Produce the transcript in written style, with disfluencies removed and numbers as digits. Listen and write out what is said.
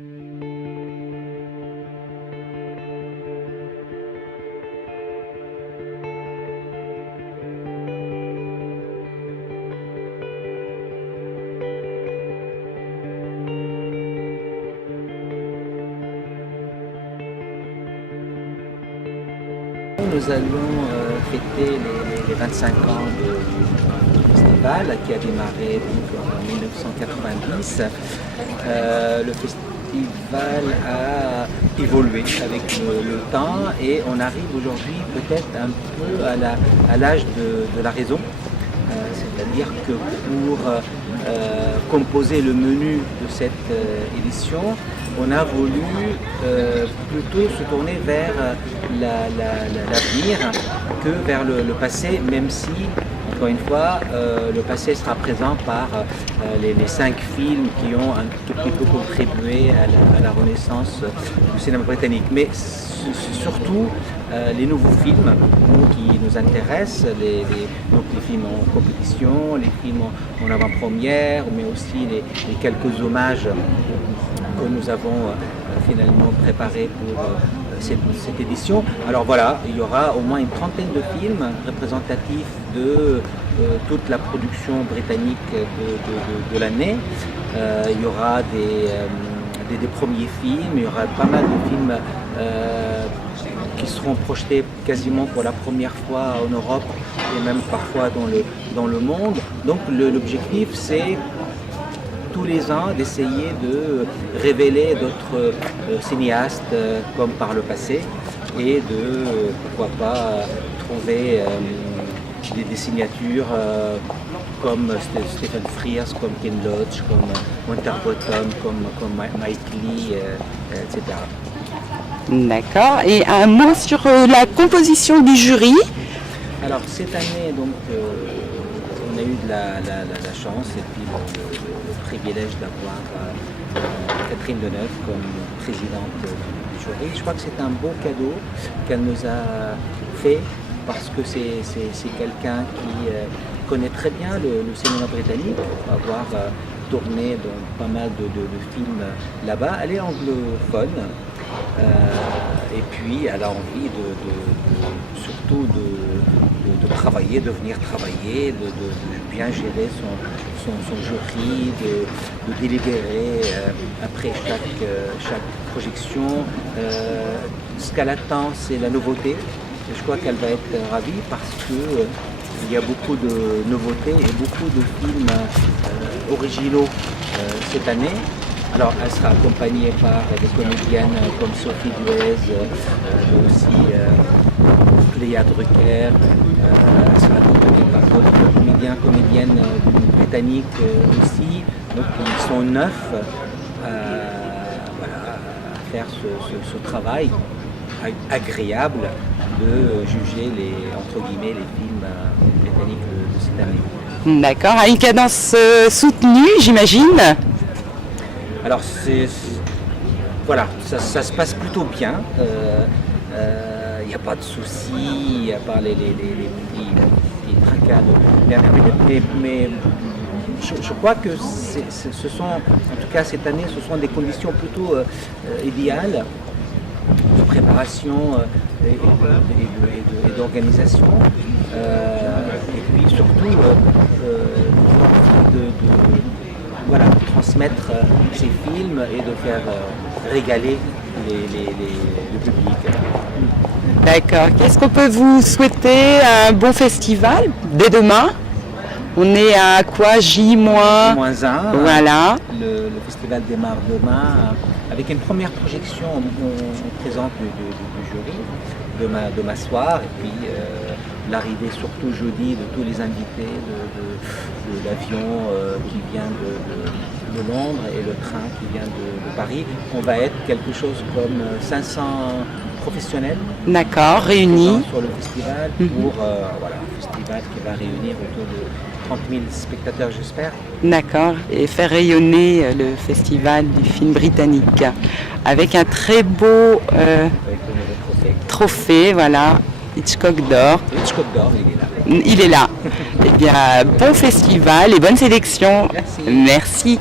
Nous allons fêter les 25 ans du festival qui a démarré donc, en 1990. Le festival a évolué avec le temps et on arrive aujourd'hui peut-être un peu à l'âge de la raison. C'est-à-dire que pour composer le menu de cette édition, on a voulu plutôt se tourner vers l'avenir que vers le passé, même si, encore une fois, le passé sera présent par les 5 films qui ont un tout petit peu contribué à la renaissance du cinéma britannique. Mais surtout les nouveaux films qui nous intéressent, donc les films en compétition, les films en avant-première, mais aussi les quelques hommages que nous avons finalement préparés pour cette édition. Alors voilà, il y aura au moins une trentaine de films représentatifs de toute la production britannique de l'année. Il y aura des premiers films, il y aura pas mal de films qui seront projetés quasiment pour la première fois en Europe et même parfois dans le monde. Donc l'objectif c'est tous les ans d'essayer de révéler d'autres cinéastes comme par le passé et de pourquoi pas trouver des signatures comme Stephen Frears, comme Ken Loach, comme Winterbottom, comme Mike Lee, etc. D'accord. Et un mot sur la composition du jury. Alors cette année, donc, on a eu de la chance et puis le privilège d'avoir Catherine Deneuve comme présidente du jury. Je crois que c'est un beau cadeau qu'elle nous a fait parce que c'est quelqu'un qui connaît très bien le cinéma britannique, avoir tourné dans pas mal de films là-bas. Elle est anglophone. Et puis elle a envie surtout de travailler, de venir travailler, de bien gérer son jury, de délibérer après chaque projection. Ce qu'elle attend, c'est la nouveauté. Et je crois qu'elle va être ravie parce que il y a beaucoup de nouveautés et beaucoup de films originaux cette année. Alors, elle sera accompagnée par des comédiennes comme Sophie Duez, mais aussi Léa Drucker. Elle sera accompagnée par d'autres comédiennes britanniques aussi. Donc, ils sont 9 à faire ce travail agréable de juger entre guillemets, les films britanniques de cette année. D'accord, à une cadence soutenue, j'imagine. Alors voilà, ça se passe plutôt bien. Il n'y a pas de soucis, il n'y a pas les petits tracas. Mais je crois que ce sont, en tout cas cette année, ce sont des conditions plutôt idéales de préparation et d'organisation. Et puis surtout de transmettre ces films et de faire régaler le public. D'accord. Qu'est-ce qu'on peut vous souhaiter? Un bon festival dès demain? On est à quoi? J-1. Voilà. Le festival démarre demain avec une première projection en présence du jury demain soir et puis l'arrivée surtout jeudi de tous les invités de l'avion qui vient de Londres et le train qui vient de Paris. On va être quelque chose comme 500 professionnels. D'accord, réunis sur le festival pour un festival qui va réunir autour de 30 000 spectateurs, j'espère. D'accord, et faire rayonner le festival du film britannique avec un très beau trophée, voilà, Hitchcock d'or. Hitchcock d'or, il est là. Il est là. Eh bien, bon festival et bonne sélection. Merci. Merci.